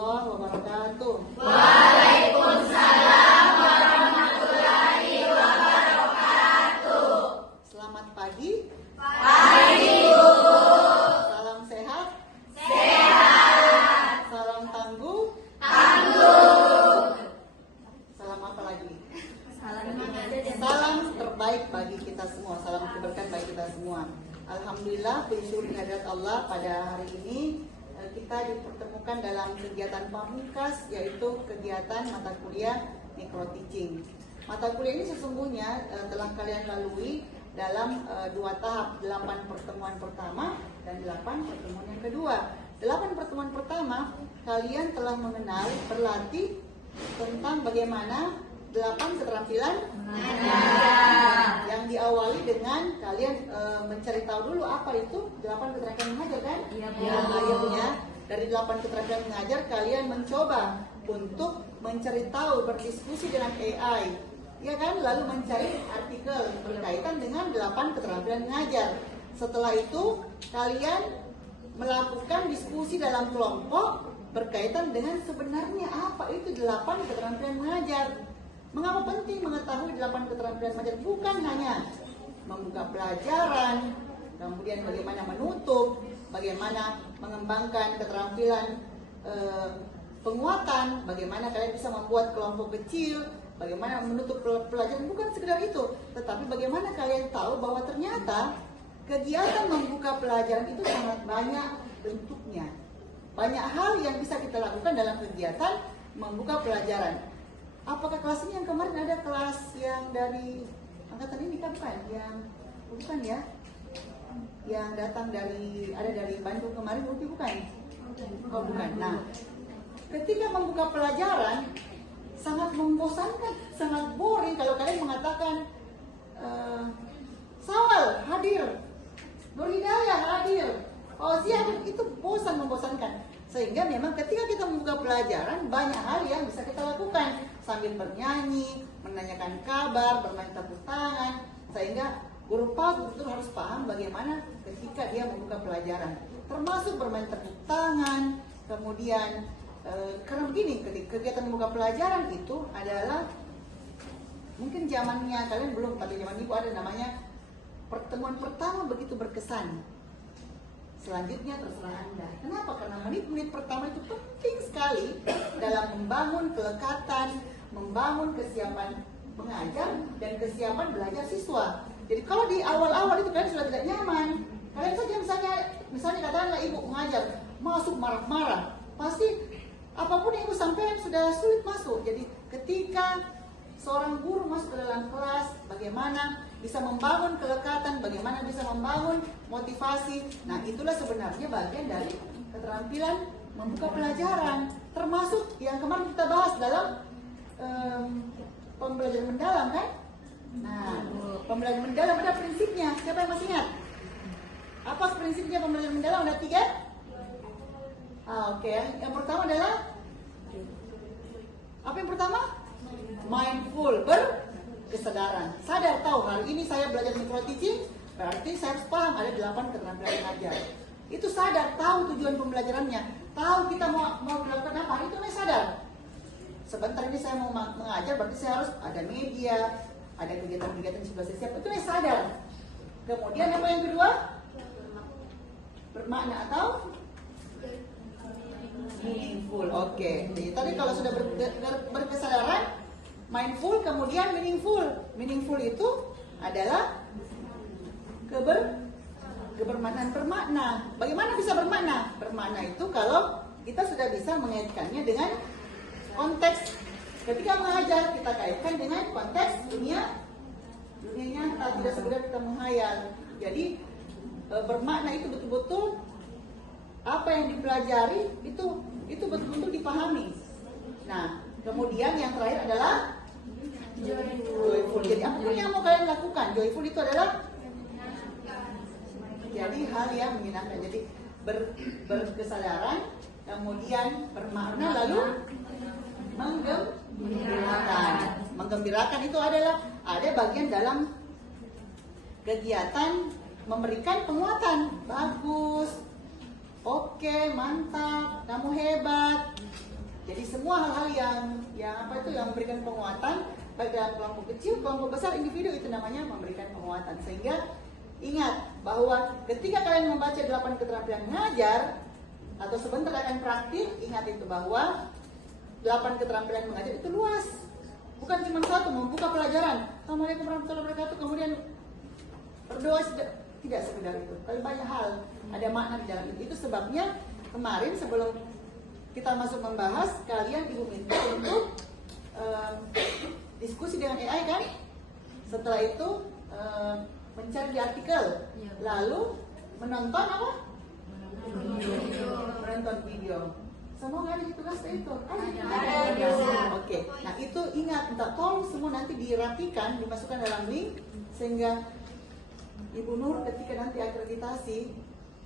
warahmatullahi wabarakatuh. Waalaikumsalam warahmatullahi wabarakatuh. Selamat pagi. Pagi, Bu. Salam sehat. Sehat. Salam tangguh. Tangguh. Salam apa lagi? Salam Terbaik bagi kita semua. Salam keberkahan bagi kita semua. Alhamdulillah, puji syukur kehadirat Allah, pada hari ini kita dipertemukan dalam kegiatan pamungkas, yaitu kegiatan mata kuliah micro teaching. Mata kuliah ini sesungguhnya telah kalian lalui dalam 2 tahap, 8 pertemuan pertama dan 8 pertemuan yang kedua. 8 pertemuan pertama kalian telah mengenal, berlatih tentang bagaimana 8 keterampilan yang diawali dengan kalian mencari tahu dulu apa itu 8 keterampilan mengajar, kan? Iya. Akhirnya dari 8 keterampilan mengajar kalian mencoba untuk mencari tahu, berdiskusi dengan AI, ya kan? Lalu mencari artikel berkaitan dengan 8 keterampilan mengajar. Setelah itu kalian melakukan diskusi dalam kelompok berkaitan dengan sebenarnya apa itu 8 keterampilan mengajar. Mengapa penting mengetahui 8 keterampilan mengajar? Bukan hanya membuka pelajaran, kemudian bagaimana menutup, bagaimana mengembangkan keterampilan penguatan, bagaimana kalian bisa membuat kelompok kecil, bagaimana menutup pelajaran, bukan sekedar itu. Tetapi bagaimana kalian tahu bahwa ternyata kegiatan membuka pelajaran itu sangat banyak bentuknya. Banyak hal yang bisa kita lakukan dalam kegiatan membuka pelajaran. Apakah kelas ini yang kemarin ada kelas yang dari angkatan ini kan? Bukan ya? Yang datang dari Bandung kemarin, bukan? Oh bukan. Nah, ketika membuka pelajaran sangat membosankan, sangat boring kalau kalian mengatakan Sawal hadir, Nur Hidayah hadir, Fauzia hadir, itu membosankan. Sehingga memang ketika kita membuka pelajaran banyak hal yang bisa kita lakukan sambil bernyanyi, menanyakan kabar, bermain tepuk tangan, sehingga guru PAUD betul harus paham bagaimana ketika dia membuka pelajaran, termasuk bermain tepuk tangan. Kemudian karena begini, kegiatan membuka pelajaran itu adalah mungkin zamannya kalian belum, pada zaman ibu ada namanya pertemuan pertama begitu berkesan. Selanjutnya terserah Anda. Kenapa? Karena menit-menit pertama itu penting sekali dalam membangun kelekatan, membangun kesiapan mengajar dan kesiapan belajar siswa. Jadi kalau di awal-awal itu kalian sudah tidak nyaman, kalian saja misalnya katakanlah ibu mengajar, masuk marah-marah, pasti apapun yang ibu sampaikan sudah sulit masuk. Jadi ketika seorang guru masuk ke dalam kelas, bagaimana bisa membangun kelekatan, bagaimana bisa membangun motivasi. Nah, itulah sebenarnya bagian dari keterampilan membuka pelajaran. Termasuk yang kemarin kita bahas dalam pembelajaran mendalam, kan? Nah, pembelajaran mendalam ada prinsipnya. Siapa yang masih ingat? Apa prinsipnya pembelajaran mendalam? Ada 3? Oke. Yang pertama adalah apa yang pertama? Mindful, berkesadaran. Sadar tahu hari ini saya belajar micro teaching, berarti saya harus paham ada 8 keterampilan mengajar. Itu sadar, tahu tujuan pembelajarannya, tahu kita mau melakukan apa, itu namanya sadar. Sebentar ini saya mau mengajar, berarti saya harus ada media, ada kegiatan-kegiatan sebelah siap, itu namanya sadar. Kemudian apa yang kedua? Bermakna atau meaningful. Oke. Jadi tadi kalau sudah berkesadaran, mindful, kemudian meaningful. Meaningful itu adalah kebermaknaan, bermakna. Bagaimana bisa bermakna? Bermakna itu kalau kita sudah bisa mengaitkannya dengan konteks. Ketika mengajar, kita kaitkan dengan konteks dunia nyata, tidak sekedar kita menghayal. Jadi bermakna itu betul-betul apa yang dipelajari itu betul-betul dipahami. Nah, kemudian yang terakhir adalah joyful. Jadi apapun yang mau kalian lakukan, joyful itu adalah jadi hal yang menyenangkan. Jadi berkesadaran, kemudian bermakna, lalu menggembirakan. Menggembirakan itu adalah ada bagian dalam kegiatan memberikan penguatan. Bagus, oke, mantap, kamu hebat. Jadi semua hal-hal yang apa itu yang memberikan penguatan baik dalam kelompok kecil, kelompok besar, individu, itu namanya memberikan penguatan. Sehingga ingat bahwa ketika kalian membaca 8 keterampilan mengajar atau sebentar akan praktik, ingat itu bahwa 8 keterampilan mengajar itu luas. Bukan cuma satu, membuka pelajaran. Assalamualaikum warahmatullahi wabarakatuh, kemudian berdoa, tidak sekedar itu. Tapi banyak hal, ada makna di dalam itu. Itu sebabnya kemarin sebelum kita masuk membahas, kalian ibu minta untuk diskusi dengan AI kan? Setelah itu mencari di artikel, lalu menonton apa? Menonton video. Semua nggak ada di tugas itu? Ada. Oke. Nah itu ingat, minta tolong semua nanti dirapikan, dimasukkan dalam link sehingga Ibu Nur ketika nanti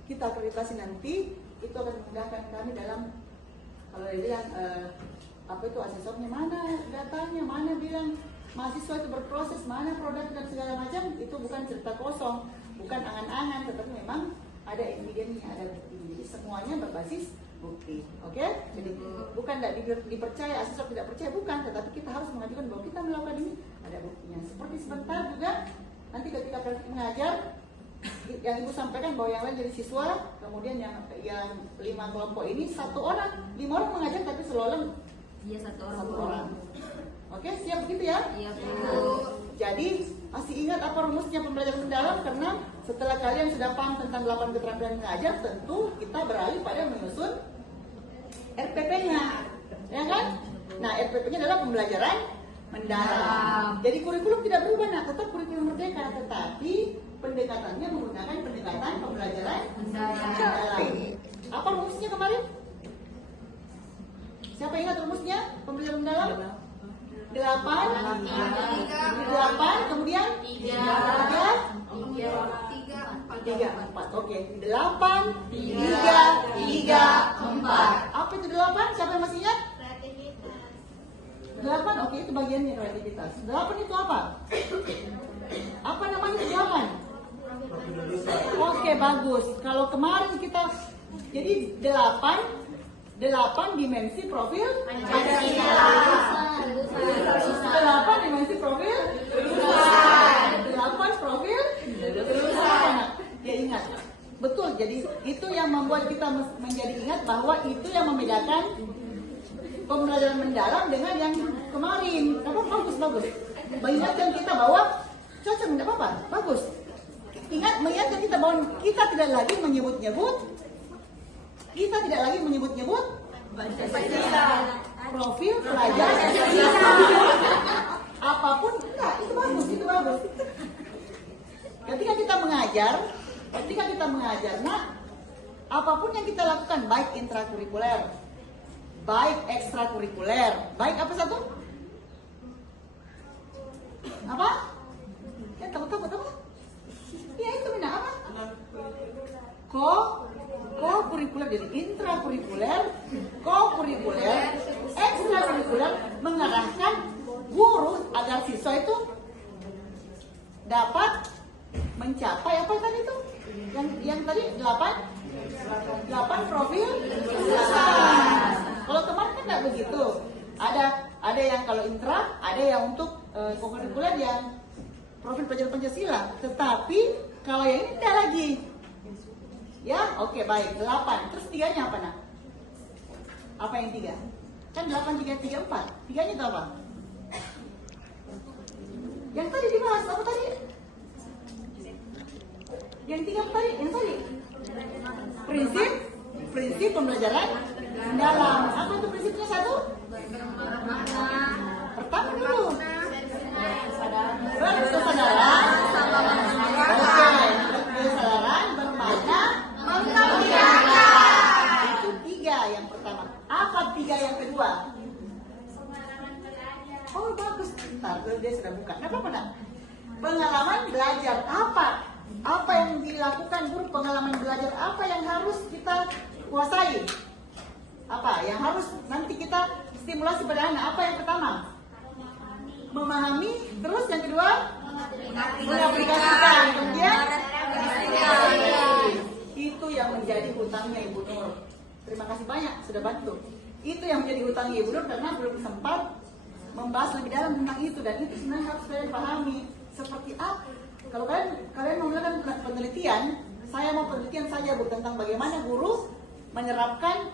kita akreditasi nanti itu akan memudahkan kami dalam, kalau dia bilang apa itu asesornya, mana datanya, mana bilang mahasiswa itu berproses, mana produk dan segala macam, itu bukan cerita kosong, bukan angan-angan, tetapi memang ada evidennya, ada bukti. Jadi semuanya berbasis bukti, oke? Jadi bukan tidak dipercaya, asesor tidak percaya, bukan, tetapi kita harus mengajukan bahwa kita melakukan ini ada buktinya. Seperti sebentar juga nanti ketika praktik mengajar, yang ibu sampaikan bahwa yang lain jadi siswa, kemudian yang 5 kelompok ini 1 orang, 5 orang mengajar tapi selalu satu orang. Oke, siap begitu ya? Iya, Bu. Jadi masih ingat apa rumusnya pembelajaran mendalam? Karena setelah kalian sudah paham tentang 8 keterampilan mengajar, tentu kita beralih pada menyusun RPP-nya, ya kan? Nah, RPP-nya adalah pembelajaran mendalam. Jadi kurikulum tidak berubah, nah tetap kurikulum merdeka, tetapi pendekatannya menggunakan pendekatan pembelajaran mendalam. Apa rumusnya kemarin? Siapa ingat rumusnya pembelajaran mendalam? 8, kemudian 3, 4. Oke, 8, 3, 4. Apa itu 8? Siapa yang masih ingat? 8, oke, itu bagiannya kreativitas. 8 itu apa? Apa namanya 8? Oke, bagus. Kalau kemarin kita, jadi 8 dimensi profil Pancasila. 8 dimensi profil 8 profil ya, ingat. Betul, jadi itu yang membuat kita menjadi ingat bahwa itu yang membedakan pembelajaran mendalam dengan yang kemarin. Bagus. Mengingatkan kita bahwa cocok, tidak apa-apa, bagus. Mengingatkan kita bahwa kita tidak lagi menyebut-nyebut profil pelajar apapun, enggak, itu bagus. Ketika kita mengajar, nah, apapun yang kita lakukan, baik intrakurikuler, baik ekstrakurikuler, baik apa satu? Apa? Ya, takut apa? Ya, itu benar apa? Ko-kurikuler, jadi intrakurikuler, ko-kurikuler, ekstrakurikuler, mengarahkan guru agar siswa itu dapat mencapai apa tadi itu? Yang tadi 8 profil lulusan. Kalau kemarin kan nggak begitu. Ada yang kalau intra, ada yang untuk ko-kurikuler yang profil pelajar Pancasila. Tetapi kalau yang ini tidak lagi. Ya, oke, baik. 8. Terus 3-nya apa, nak? Apa yang 3? Kan 8, 3, 3, 4. 3-nya itu apa? Yang tadi dibahas, apa tadi? Yang 3 tadi, yang tadi? Prinsip pembelajaran mendalam. Apa itu prinsipnya? 1? Pertama dulu. Kesadaran. Kesadaran bermakna mengembangkan. Itu 3 yang pertama. Apa 3 yang kedua? Oh, bagus. Bentar, dia sudah buka. Kenapa enggak? Pengalaman belajar apa? Apa yang dilakukan guru pengalaman belajar? Apa yang harus kita kuasai? Apa yang harus nanti kita stimulasi pada anak? Apa yang pertama? Memahami. Terus yang kedua? Mengaplikasikan. Kemudian? Itu yang menjadi hutangnya Ibu Nur. Terima kasih banyak sudah bantu. Itu yang menjadi hutang ibu Nur karena belum sempat membahas lebih dalam tentang itu, dan itu sebenarnya harus kalian pahami seperti apa. Kalau kalian mau melakukan penelitian, saya mau penelitian saja Bu tentang bagaimana guru menyerapkan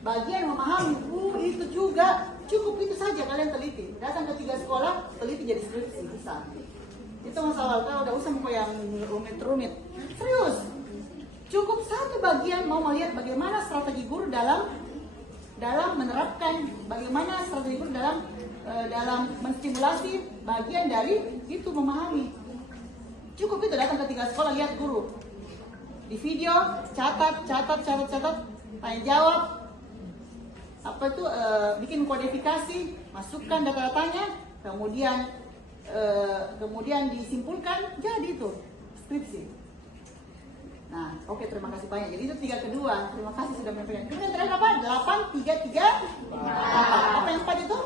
bagian memahami. Itu juga cukup itu saja kalian teliti. Datang ke 3 sekolah, teliti jadi skripsi bisa. Itu masalah kalau udah usah mau yang rumit-rumit. Serius. Cukup satu bagian mau melihat bagaimana strategi guru dalam menerapkan, bagaimana strategi guru dalam menstimulasi bagian dari itu memahami. Cukup itu datang ke 3 sekolah, lihat guru di video, catat, tanya jawab, apa itu bikin kodifikasi, masukkan data-datanya, kemudian disimpulkan, jadi itu skripsi. Nah, oke, terima kasih banyak. Jadi itu 3 kedua. Terima kasih sudah menyampaikan. Kemudian terakhir apa? 8, 3, 3, 4. Apa yang 4 itu?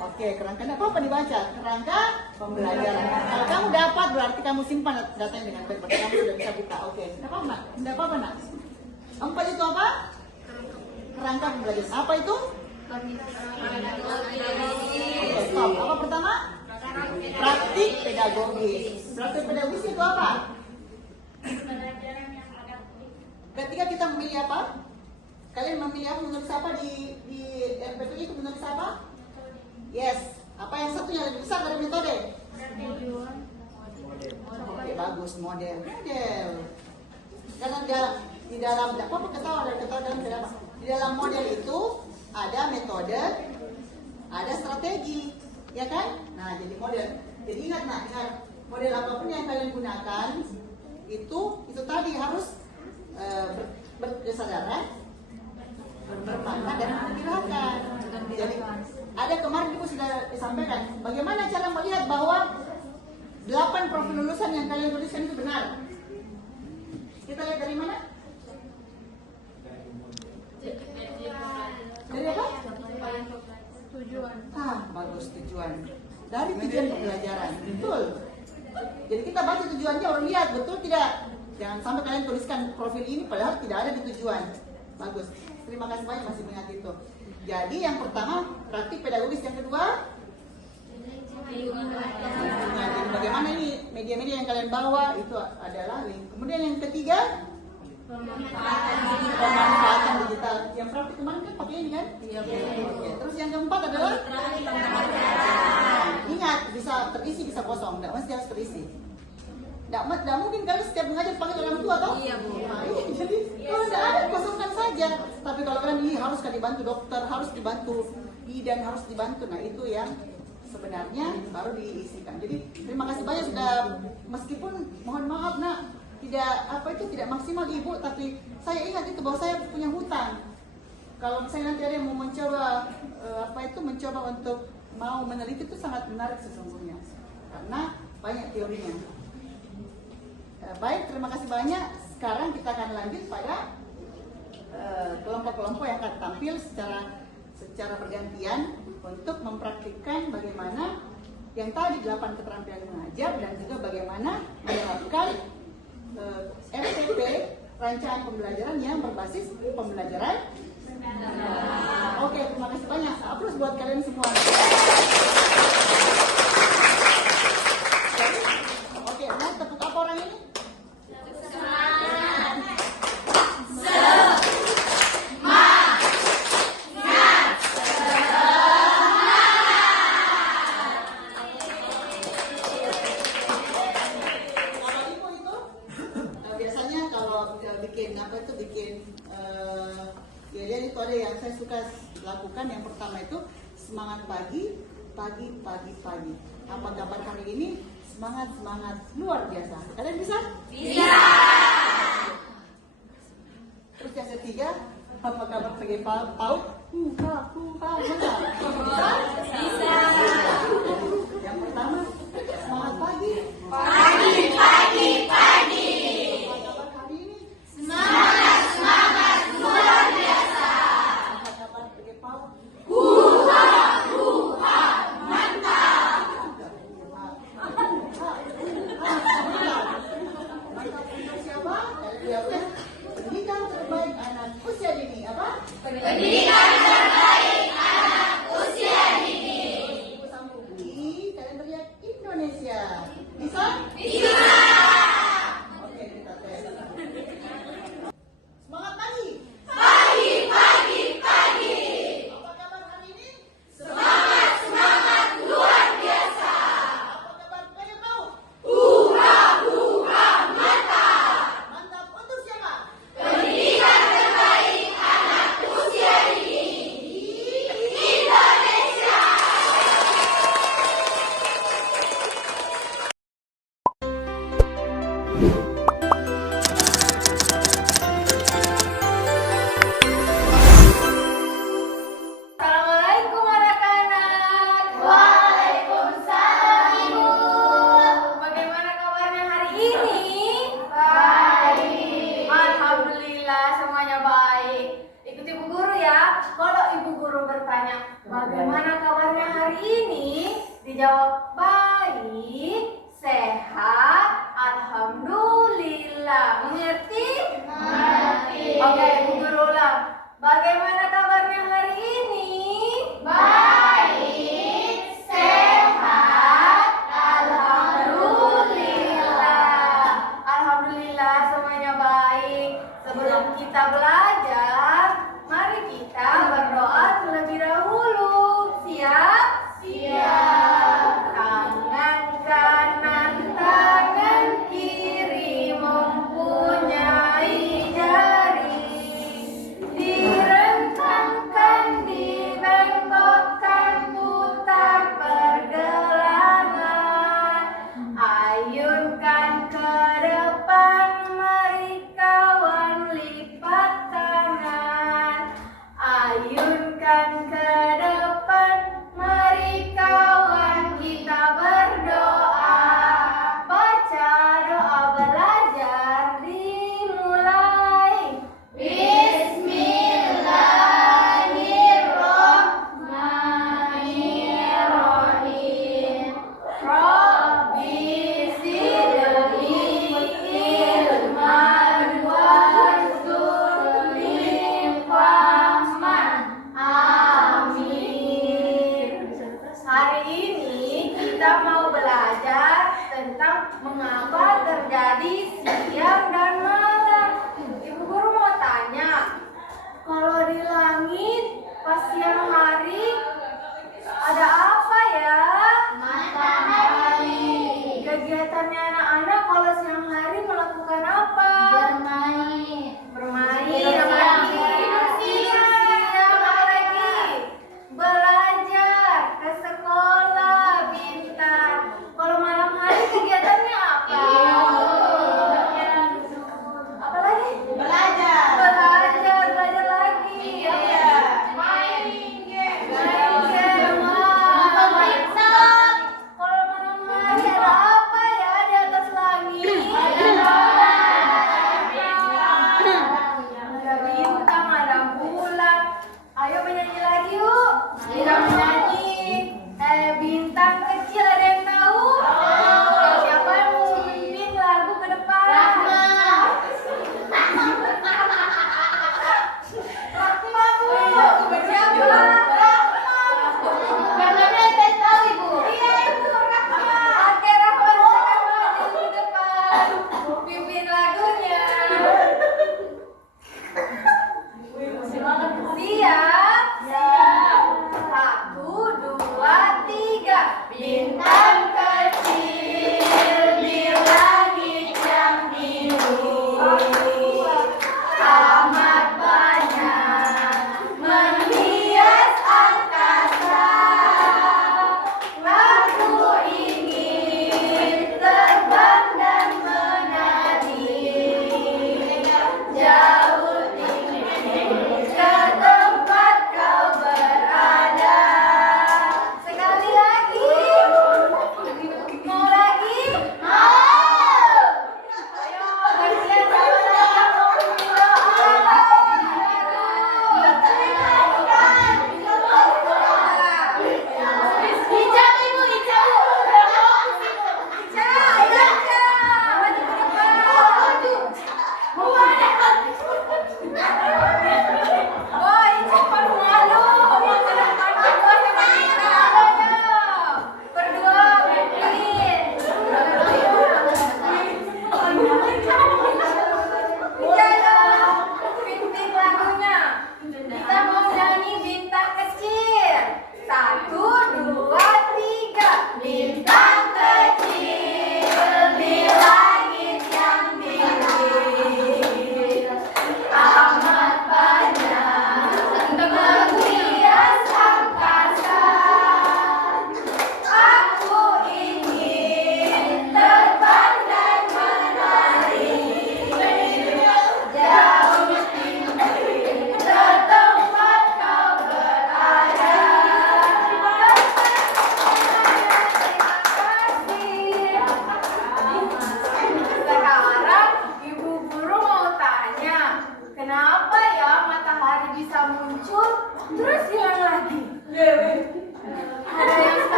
Oke, kerangka apa dibaca? Kerangka pembelajaran. Kalau kamu dapat berarti kamu simpan datanya dengan baik. Berarti kamu sudah bisa buka. Oke, tidak apa-apa nak. 4 itu apa? Kerangka pembelajaran. Apa itu? Oke, stop. Apa pertama? Praktik pedagogis. Praktik pedagogis itu apa? Ketika kita memilih apa? Kalian memilih apa? Menulis apa di RPTU itu menulis apa? Yes. Apa yang satunya lebih besar dari metode? Oke, bagus, model. Karena di dalam apa ketawa dalam apa? Di dalam model itu ada metode, ada strategi, ya kan? Nah, jadi model. Jadi ingat model apapun yang kalian gunakan itu tadi harus berkesadaran, bermakna dan memperkirakan. Jadi ada kemarin ibu sudah disampaikan bagaimana cara melihat bahwa 8 profil lulusan yang kalian tuliskan itu benar. Kita lihat dari mana? Dari apa? Tujuan. Bagus, tujuan. Dari tujuan pembelajaran. Betul. Jadi kita baca tujuannya, orang lihat betul tidak. Jangan sampai kalian tuliskan profil ini padahal tidak ada di tujuan. Bagus. Terima kasih banyak masih mengingat itu. Jadi yang pertama praktik pedagogis, yang kedua bagaimana ini media-media yang kalian bawa itu adalah link. Kemudian yang ketiga pemanfaatan digital. Yang praktik kemarin kan pakai ini kan? Iya. Terus yang keempat adalah ingat bisa terisi bisa kosong, tidak mesti harus terisi. Tidak mungkin kalian setiap mengajar panggil orang tua toh? Iya Bu. Jadi kalau tidak ada kosongkan saja. Tapi kalau kalian ini harus dibantu dokter, harus dibantu bidan, harus dibantu. Nah itu yang sebenarnya baru diisikan. Jadi terima kasih banyak sudah, meskipun mohon maaf nak tidak maksimal ibu, tapi saya ingat itu bahwa saya punya hutang. Kalau misalnya nanti ada yang mau mencoba mencoba untuk mau meneliti itu sangat menarik sesungguhnya karena banyak teorinya. Baik, terima kasih banyak. Sekarang kita akan lanjut pada kelompok-kelompok yang akan tampil secara bergantian untuk mempraktikkan bagaimana yang tadi 8 keterampilan mengajar dan juga bagaimana menerapkan RPP, rancangan pembelajaran yang berbasis pembelajaran. Oke, terima kasih banyak. Aplaus buat kalian semua. Oke, mau tepuk apa orang ini? Lakukan yang pertama itu semangat pagi. Apa kabar hari ini? Semangat luar biasa. Kalian bisa? Bisa. Terus yang ketiga, apa kabar pagi PAUD? Bisa? Bisa. Yang pertama, semangat pagi. Pagi. Apa kabar hari ini? Semangat luar biasa. Apa kabar pagi PAUD? Mantap. Mantap untuk siapa? Pendidikan terbaik anak usia Pendidikan terbaik anak usia dini. Ibu sambung. Kalian teriak Indonesia. Bisa? Bisa. Oke, kita tes. Semangat pagi. Pagi, pagi, pagi. Apa kabar hari ini? Semangat, semangat luar biasa. Apa kabar banyak mau? Hurra, hurra, mantap. Mantap untuk siapa? Pendidikan terbaik anak usia dini. Indonesia. Assalamualaikum anak-anak. Waalaikumsalam, Ibu. Bagaimana kabarnya hari ini? Baik. Alhamdulillah semuanya baik. Ikuti Ibu Guru ya. Kalau Ibu Guru bertanya, bagaimana kabarnya hari ini? Dijawab baik, sehat, alhamdulillah. Mengerti? Mengerti. Oke, Ibu Guru ulang. Bagaimana kabarnya hari ini? Baik, sehat, alhamdulillah. Alhamdulillah semuanya baik. Sebelum kita belajar, mari kita berdoa terlebih dahulu. Siap? Siap. Tangan kanan, tangan kiri mempunyai jari. Direntangkan, dibengkokkan, putar pergelangan. Ayunkan ke depan, mari kawan lipat tangan. Ayunkan ke depan, mari kawan kita berdoa. Baca doa belajar dimulai. Bismillahirrahmanirrahim. Rabbi zidni ilman warzuqni fahman. Amin. Hari ini kita mau belajar tentang mengapa terjadi siang dan malam. Ibu Guru mau tanya, kalau di langit pas siang hari ada apa ya? Matahari. Kegiatannya anak-anak kalau siang hari melakukan apa? Bermain. Bermain. Tidur siang. Tidur siang. Apa lagi? Belajar. Ke sekolah. Pintar. Kalau malam hari kegiatannya apa? Apa lagi? Belajar. Belajar. Belajar lagi. Iya. Main game. Main game. Nonton TikTok. Kalau malam hari ada apa ya di atas langit? Ada bintang, ada bulan. Ayo menyanyi lagi yuk. Kita menyanyi. Bintang kecil ada yang tahu? Siapa yang mau memimpin lagu ke depan? Rahma Bu. Siapa? Karena saya tahu, Ibu. Iya Ibu Rahma. Oke Rahma silakan maju ke depan. Pimpin lagunya. Siap? Siap. 1,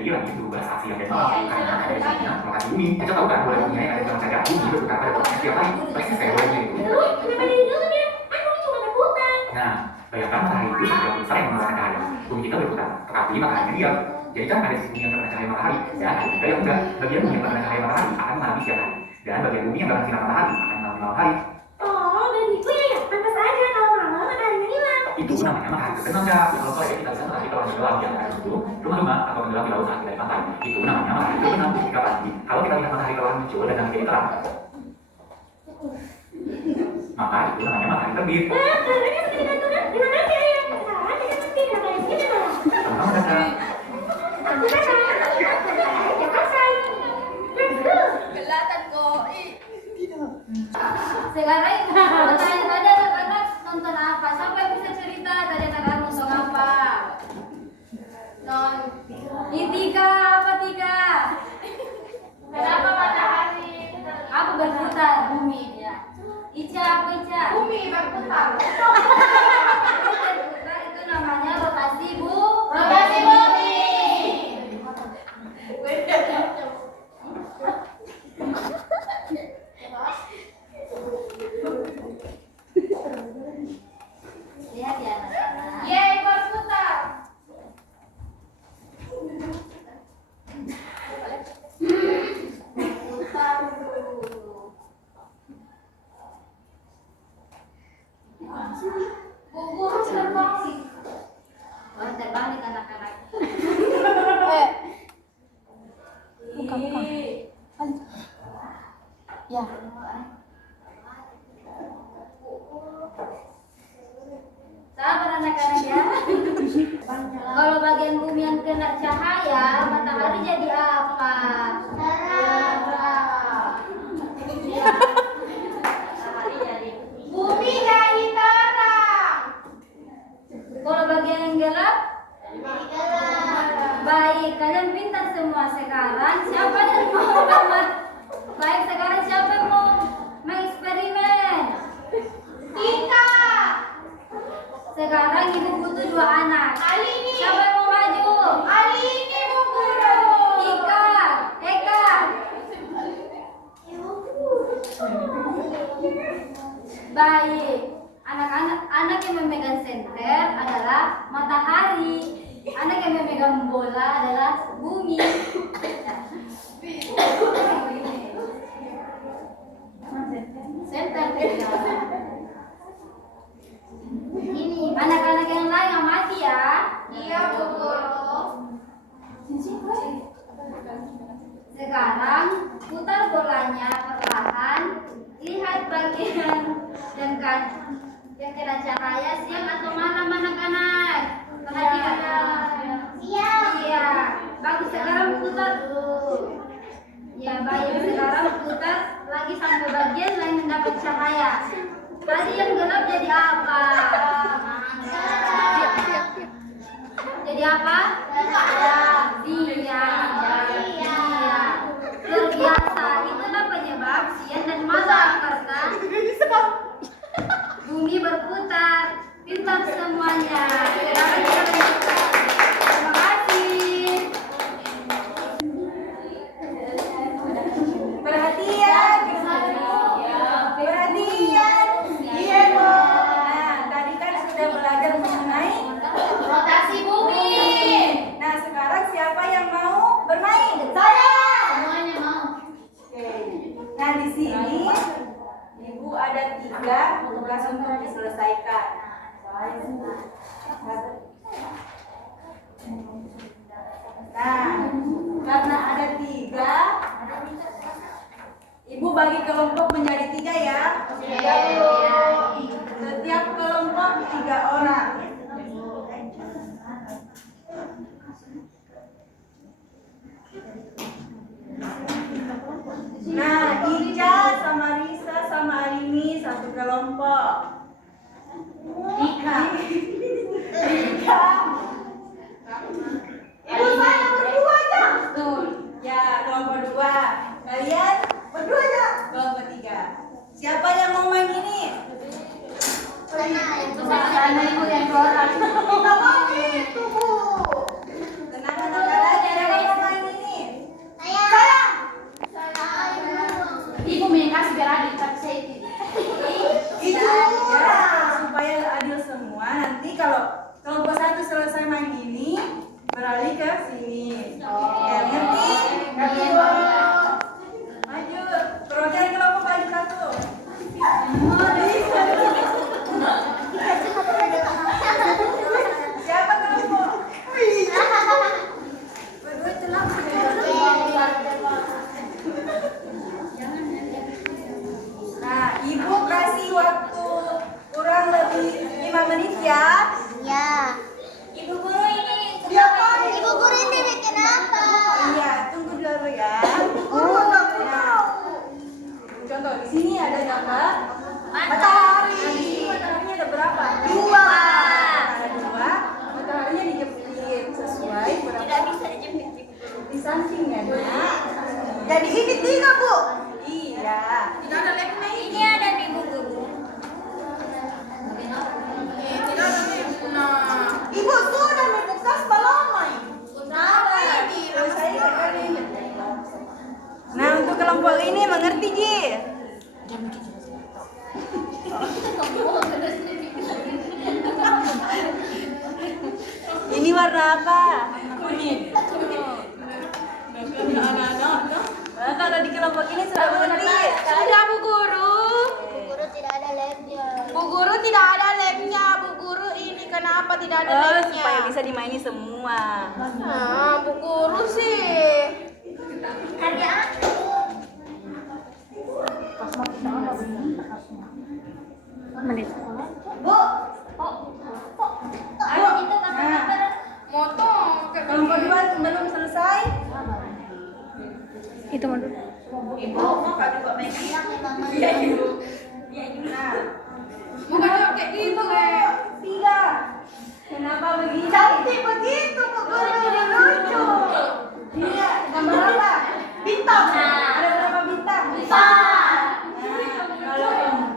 Jadi lagi itu bahasa Asia dan malam karena ada di sana lokasi bumi. Aja tahu kan boleh punya ada yang saja bumi berputar pada posisi setiap hari. Persis kayak bolehnya itu. Nah, bayangkan matahari itu sangat besar yang mengeluarkan cahaya. Bumi kita berputar, tetapi mataharinya diam. Jadi kan ada sisi yang terkena cahaya matahari dan ada juga yang enggak. Bagian bumi yang terkena cahaya matahari akan mengalami siang hari dan bagian bumi yang terkena sinar matahari akan mengalami malam hari. Oh, begitu ya? Pantas aja kalau malam mataharinya hilang. Itu namanya matahari terbenam ya. Kalau sore kita bisa matahari kalau tenggelam ya kan itu rumah-rumah atau tenggelam di laut saat kita di pantai. Itu namanya matahari terbenam ketika pagi. Kalau kita lihat matahari keluar muncul dan menjadi terang, maka itu namanya matahari terbit. Kabarnya seperti gantungan. Di mana aja ya? Sekarang tidak mesti ngapain sini malah. Sama-sama Caca. Aku kan sama Jakarta. Let's go. Kelihatan kok. Sekarang pertanyaan tadi anak-anak nonton apa? Siapa yang bisa cerita tadi anak-anak nonton apa? Tika, apa Tika? Kenapa matahari? Apa berputar? Bumi ya. Ica, apa Ica? Bumi berputar. Berputar itu namanya rotasi Rotasi bumi. Lihat ya anak-anak. Yeay, berputar. Gugur terbang sih. Oh, terbalik anak-anak. Buka. Ya. Sabar anak-anak ya. Kalau bagian bumi yang kena cahaya, matahari jadi apa? Matahari jadi. Bumi jadi terang. Kalau bagian yang gelap, baik kalian pintar semua sekarang. Siapa yang mau baik sekarang siapa yang mau mengeksperimen? Tika. Sekarang ibu butuh 2 anak. Kali ini. Siapa yang mau maju? Kali ini Bu Guru. Ika, Eka. Baik. Anak yang memegang senter adalah matahari. Anak yang memegang bola adalah bumi. Senter ini anak-anak yang lain yang mati ya. Iya Bu Guru. Sekarang putar bolanya perlahan. Lihat bagian yang kena cahaya siang atau malam anak-anak. Perhatikan. Siang. Iya. Bagus sekarang putar. Ya baik sekarang putar lagi sampai bagian lain mendapat cahaya. Tadi yang gelap jadi apa? Jadi apa? Iya. Luar biasa. Itulah penyebab siang dan malam karena bumi berputar. Pintar semuanya. Sekarang kita lanjutkan. Terima kasih. Perhatian, perhatian. Iya dong. Nah, tadi kan sudah belajar mengenai. Rotasi bumi. Nah, sekarang siapa yang mau bermain? Saya. Semuanya mau. Oke. Nah, di sini ibu ada 3 tugas untuk diselesaikan. Nah, karena ada 3, ibu bagi kelompok menjadi 3 ya. Setiap kelompok 3 orang. Nah, Ica sama Risa sama Alini 1 kelompok. Ika. Ibu saya berdua aja. Betul. Ya, kelompok 2. Kalian berdua aja. Kelompok 3. Siapa yang mau main ini? Sana ibu yang 2 orang. Kita mau itu, Bu. Tenang anak-anak, jangan kelompok 1 selesai main ini, beralih ke sini. Ya, ngerti? Ngerti, Bu? Maju. Perwakilan kelompok maju 1. Siapa kelompok? Berdua celah. Nah, Ibu kasih waktu kurang lebih 5 menit ya. Ya. Ibu guru ini Siapa? Ibu guru ini bikin apa? Iya, tunggu dulu ya. Guru Nah, contoh di sini ada gambar matahari. Mataharinya ada berapa? 2. Ada 2. Mataharinya dijepit sesuai berapa? tidak bisa dijepit. Di sampingnya, Nak. Jadi ini 3, Bu. Iya. Tidak ada lemnya ini ada di ibu guru. Ibu sudah membuka lama ini. Selesai sekali. Nah, untuk kelompok ini mengerti, Ji? Ini warna apa? Kuning. Nah, kalau di kelompok ini sudah mengerti. Sudah Bu Guru. Guru tidak ada lemnya. Bu Guru tidak ada lemnya. Bu Guru ini kenapa tidak ada Oh, lemnya? supaya bisa dimaini semua. Nah, Bu Guru sih. Karya Bu, ada itu gambar-gambar. motong. Kelompok 2 belum selesai. Itu mau dulu. Ibu, mau Kak juga main? Iya, Ibu. Iya, Ibu. Nah, Bukan kayak gitu, Le. 3. Kenapa begini? Cantik begitu, Bu Guru. Lucu. Iya, gambar apa? Bintang. Ada berapa bintang? 4. Nah, kalau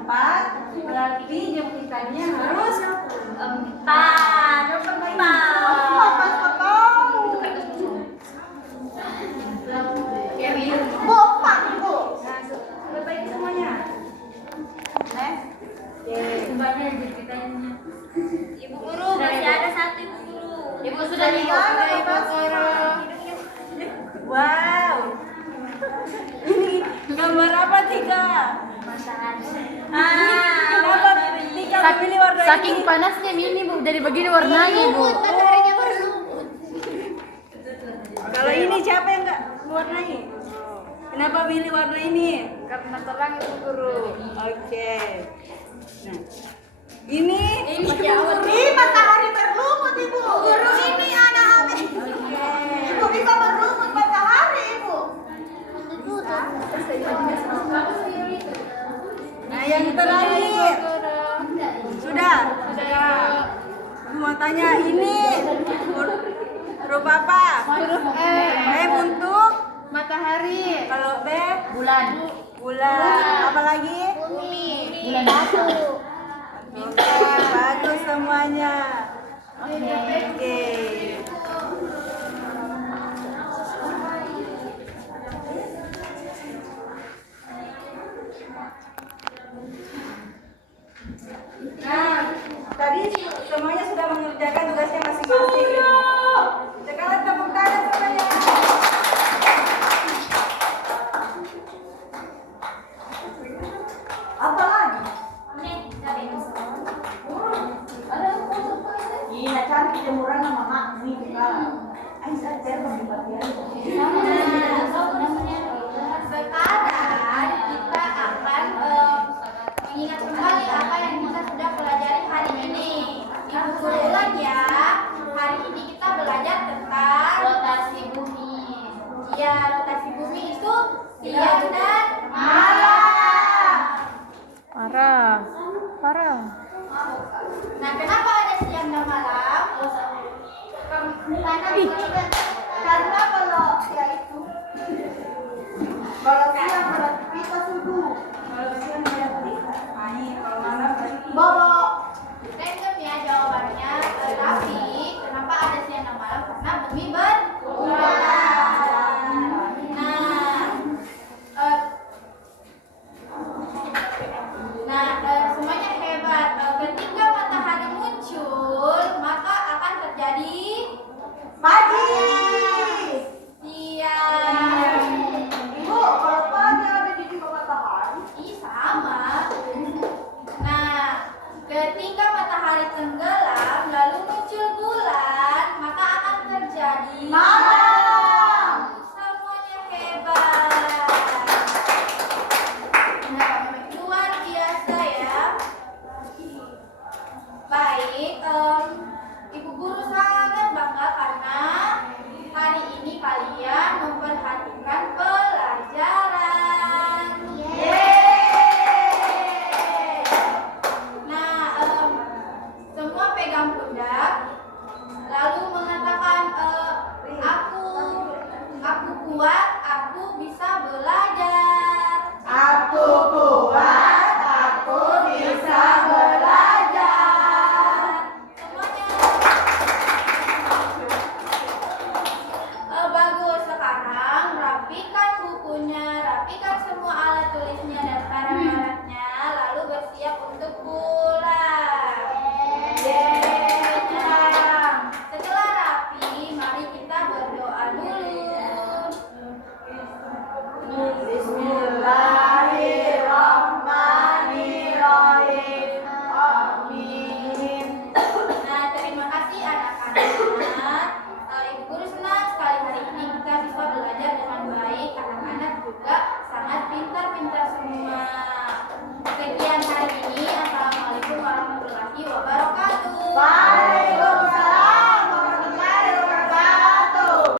4 berarti jemputannya harus 4. Apa tahu? Bu, 4, Bu. Nah, perbaiki semuanya. Ibu guru masih ada 1 ibu guru. Ibu sudah Dari mana, Mas? Wow. Ini gambar apa, Tika? Kenapa Tika pilih warna Saking ini? panasnya ini Bu, dari begini warnanya Bu. Mataharinya berlumut. Kalau ini siapa yang nggak warnai? Kenapa pilih warna ini? Karena terang Ibu Guru. Oke. Nah, ini matahari berlumut, Ibu. guru ini anak Ami. Oke. Ibu bisa berlumut matahari, Ibu. Nah, yang terakhir. Sudah. Aku mau tanya ini huruf apa? Huruf M untuk matahari. kalau B Bulan. bulan. Apa lagi? Bumi. Bulan batu. Oke, bagus semuanya. Oke. Nah, tadi semuanya sudah mengerjakan tugasnya masing-masing. Sekarang tepuk tangan semuanya. Apa lagi? Iya, cantik jemuran sama Mak. Ini kita. Ayo, saya bagi bagian. Sekarang kita akan mengingat kembali apa yang kita sudah pelajari hari ini. Ibu guru ulang ya. Hari ini kita belajar tentang rotasi bumi. Ya, rotasi bumi itu siang dan malam. Parah. Nah, kenapa ada siang dan malam? Karena kalau yaitu